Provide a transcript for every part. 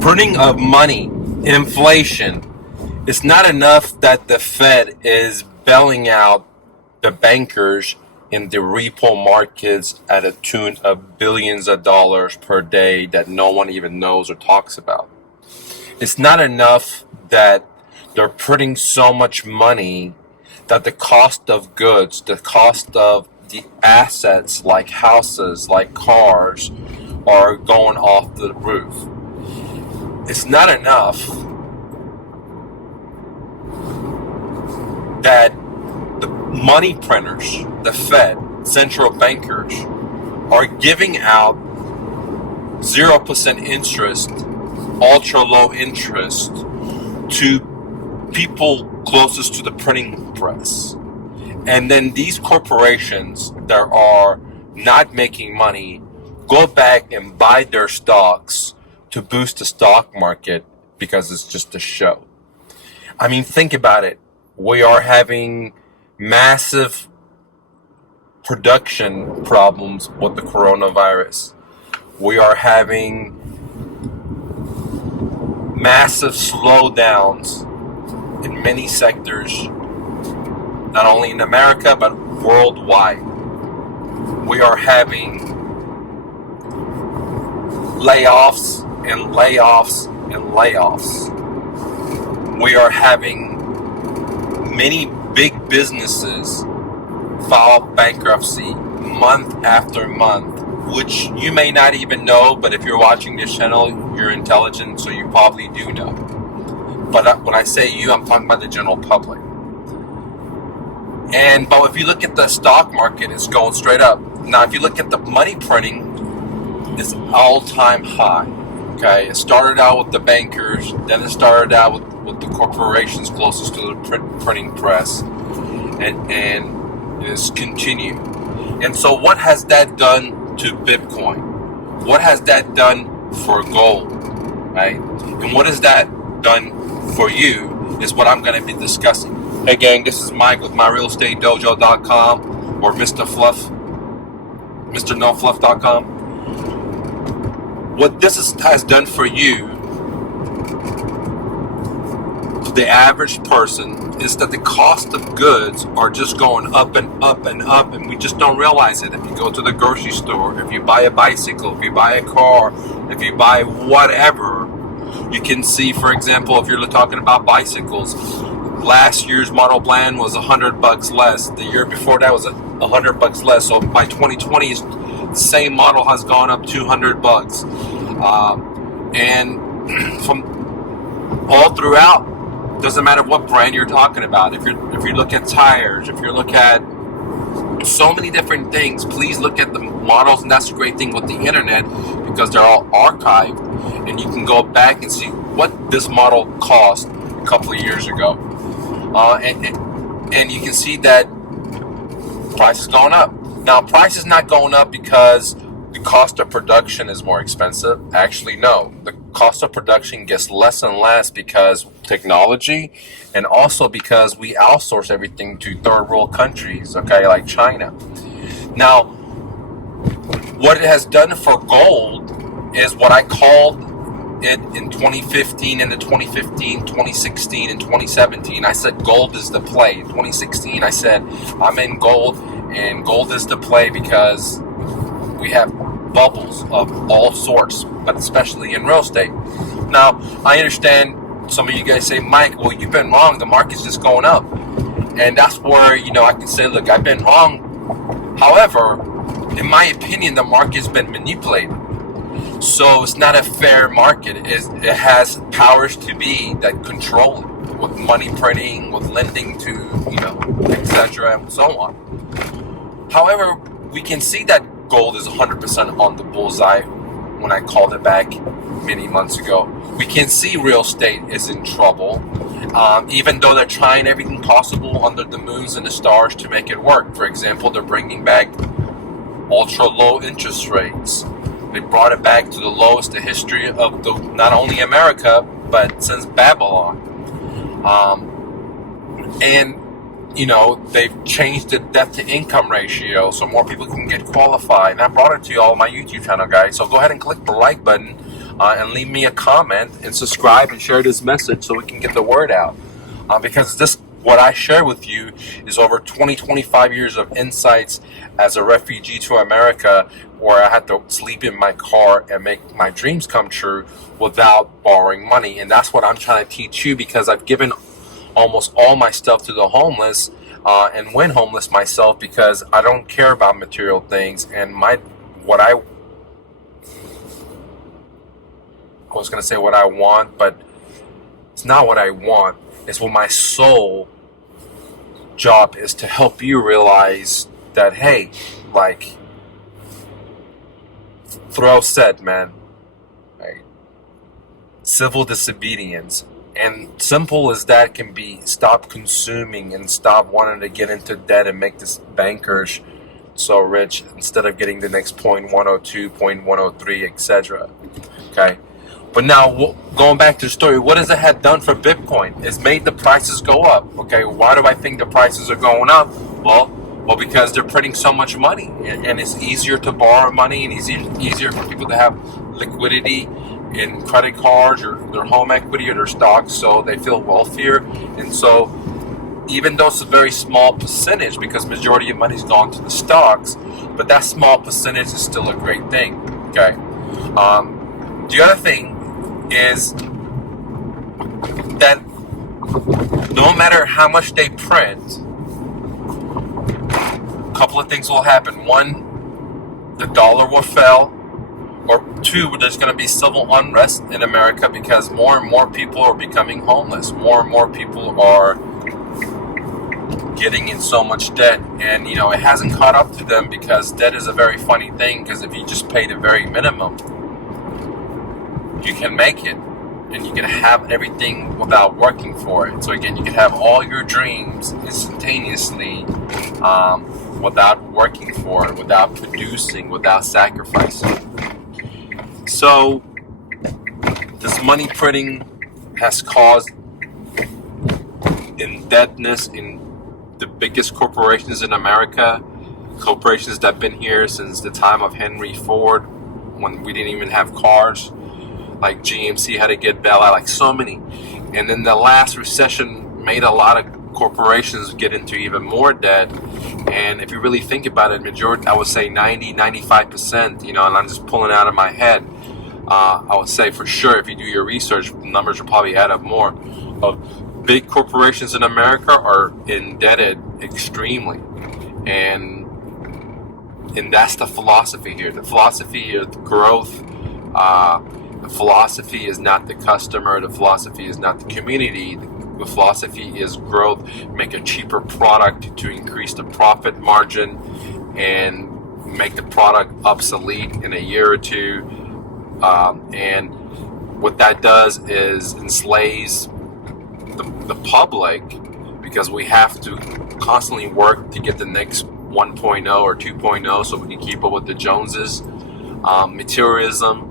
Printing of money, inflation. It's not enough that the Fed is bailing out the bankers in the repo markets at a tune of billions of dollars per day that no one even knows or talks about. It's not enough that they're printing so much money that the cost of goods, the cost of the assets like houses, like cars, are going off the roof. It's not enough that the money printers, the Fed, central bankers, are giving out 0% interest, ultra low interest to people closest to the printing press. And then these corporations that are not making money go back and buy their stocks to boost the stock market because it's just a show. I mean, think about it. We are having massive production problems with the coronavirus. We are having massive slowdowns in many sectors, not only in America, but worldwide. We are having layoffs and layoffs and layoffs. We are having many big businesses file bankruptcy month after month, which you may not even know, but if you're watching this channel, you're intelligent, so you probably do know. But when I say you, I'm talking about the general public. But if you look at the stock market, it's going straight up. Now, if you look at the money printing, it's all-time high. Okay, it started out with the bankers, then it started out with the corporations closest to the printing press, and it's continued. And so, what has that done to Bitcoin? What has that done for gold? Right? And what has that done for you is what I'm going to be discussing. Hey gang, this is Mike with MyRealEstateDojo.com or Mr. Fluff, MrNoFluff.com. What this has done for you, to the average person, is that the cost of goods are just going up and up and up, and we just don't realize it. If you go to the grocery store, if you buy a bicycle, if you buy a car, if you buy whatever, you can see, for example, if you're talking about bicycles, last year's model plan was $100 less. The year before that was $100 less. So by 2020, the same model has gone up $200. And from all throughout, doesn't matter what brand you're talking about. If you look at tires, if you look at so many different things, please look at the models. And that's the great thing with the internet, because they're all archived, and you can go back and see what this model cost a couple of years ago. And you can see that price is going up. Now, price is not going up because the cost of production is more expensive. Actually, no. The cost of production gets less and less because technology, and also because we outsource everything to third world countries, okay, like China. Now, what it has done for gold is what I called it in 2015, and 2016, and 2017. I said gold is the play. In 2016, I said I'm in gold, and gold is the play because we have bubbles of all sorts, but especially in real estate. Now, I understand some of you guys say, Mike, well, you've been wrong. The market's just going up. And that's where, I can say, look, I've been wrong. However, in my opinion, the market's been manipulated. So it's not a fair market. It has powers to be that control it, with money printing, with lending to, etc., and so on. However, we can see that gold is 100% on the bullseye when I called it back many months ago. We can see real estate is in trouble, even though they're trying everything possible under the moons and the stars to make it work. For example, they're bringing back ultra low interest rates. They brought it back to the lowest in history of not only America, but since Babylon. And they've changed the debt to income ratio so more people can get qualified. And I brought it to you all on my YouTube channel, guys. So go ahead and click the like button and leave me a comment and subscribe and share this message so we can get the word out. Because what I share with you is over 25 years of insights as a refugee to America, where I had to sleep in my car and make my dreams come true without borrowing money. And that's what I'm trying to teach you, because I've given almost all my stuff to the homeless, and went homeless myself, because I don't care about material things. And what I was going to say what I want, but it's not what I want. It's what my soul job is, to help you realize that, hey, like Thoreau said, man, right? Civil disobedience. And simple as that can be, stop consuming and stop wanting to get into debt and make this bankers so rich instead of getting the next 0.102, 0.103, etc. Okay? But now, going back to the story, what has it had done for Bitcoin? It's made the prices go up. Okay, why do I think the prices are going up? Well, because they're printing so much money, and it's easier to borrow money, and easier for people to have liquidity in credit cards or their home equity or their stocks, so they feel wealthier. And so, even though it's a very small percentage, because majority of money's gone to the stocks, but that small percentage is still a great thing. Okay. The other thing is that no matter how much they print, a couple of things will happen. One, the dollar will fall, or two, there's going to be civil unrest in America, because more and more people are becoming homeless. More and more people are getting in so much debt, and it hasn't caught up to them, because debt is a very funny thing, because if you just pay the very minimum, you can make it, and you can have everything without working for it. So again, you can have all your dreams instantaneously, without working for it, without producing, without sacrificing. So this money printing has caused indebtedness in the biggest corporations in America, corporations that have been here since the time of Henry Ford, when we didn't even have cars. Like GMC had to get bailout, like so many. And then the last recession made a lot of corporations get into even more debt. And if you really think about it, majority, I would say 95%, and I'm just pulling out of my head, I would say for sure, if you do your research, the numbers will probably add up more, of big corporations in America are indebted extremely. And that's the philosophy here. The philosophy of growth, the philosophy is not the customer. The philosophy is not the community. The philosophy is growth. Make a cheaper product to increase the profit margin and make the product obsolete in a year or two. And what that does is enslaves the public, because we have to constantly work to get the next 1.0 or 2.0 so we can keep up with the Joneses. Materialism.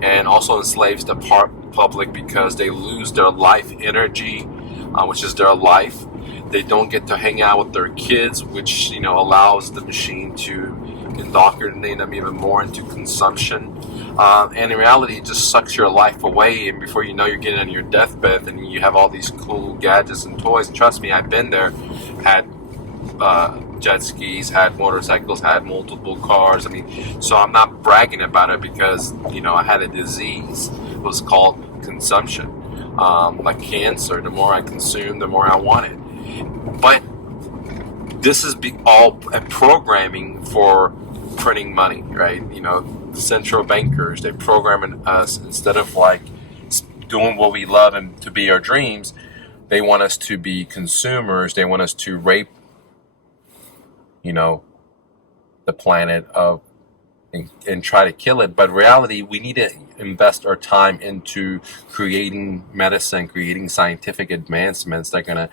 And also enslaves the public, because they lose their life energy, which is their life. They don't get to hang out with their kids, which allows the machine to indoctrinate them even more into consumption. And in reality, it just sucks your life away, and before you know, you're getting on your deathbed, and you have all these cool gadgets and toys. And trust me, I've been there. Had jet skis, had motorcycles, had multiple cars. So I'm not bragging about it, because I had a disease. It was called consumption, like cancer. The more I consumed, the more I wanted. But this is all a programming for printing money, right? The central bankers, they're programming us, instead of like doing what we love and to be our dreams. They want us to be consumers. They want us to rape the planet and try to kill it. But in reality, we need to invest our time into creating medicine, creating scientific advancements that are going to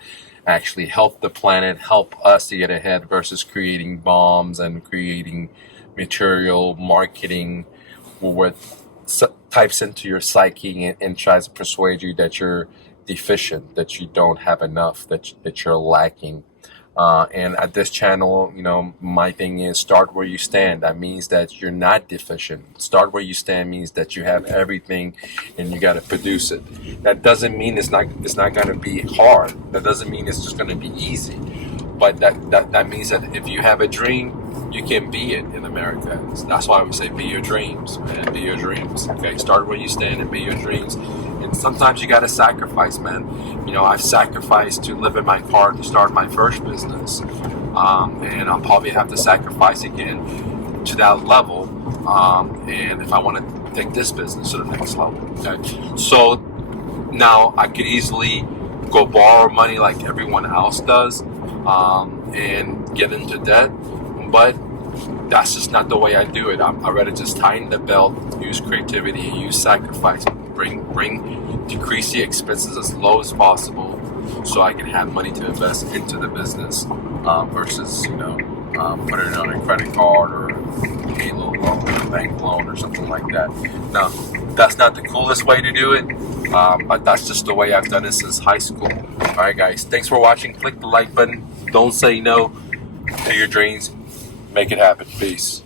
actually help the planet, help us to get ahead, versus creating bombs and creating material marketing what types into your psyche and tries to persuade you that you're deficient, that you don't have enough, that you're lacking. And at this channel, my thing is start where you stand. That means that you're not deficient. Start where you stand means that you have everything, and you got to produce it. That doesn't mean it's not going to be hard. That doesn't mean it's just going to be easy. But that means that if you have a dream, you can be it in America. That's why we say be your dreams, man. Be your dreams. Okay, start where you stand and be your dreams. And sometimes you got to sacrifice, man. I've sacrificed to live in my car to start my first business, and I'll probably have to sacrifice again to that level. And if I want to take this business to the next level, okay. So now I could easily go borrow money like everyone else does, and get into debt, but that's just not the way I do it. I'd rather just tighten the belt, use creativity, use sacrifice, decrease the expenses as low as possible, so I can have money to invest into the business, versus put it on a credit card or a little loan, or a bank loan or something like that. Now, that's not the coolest way to do it, but that's just the way I've done it since high school. All right, guys, thanks for watching. Click the like button. Don't say no to your dreams. Make it happen. Peace.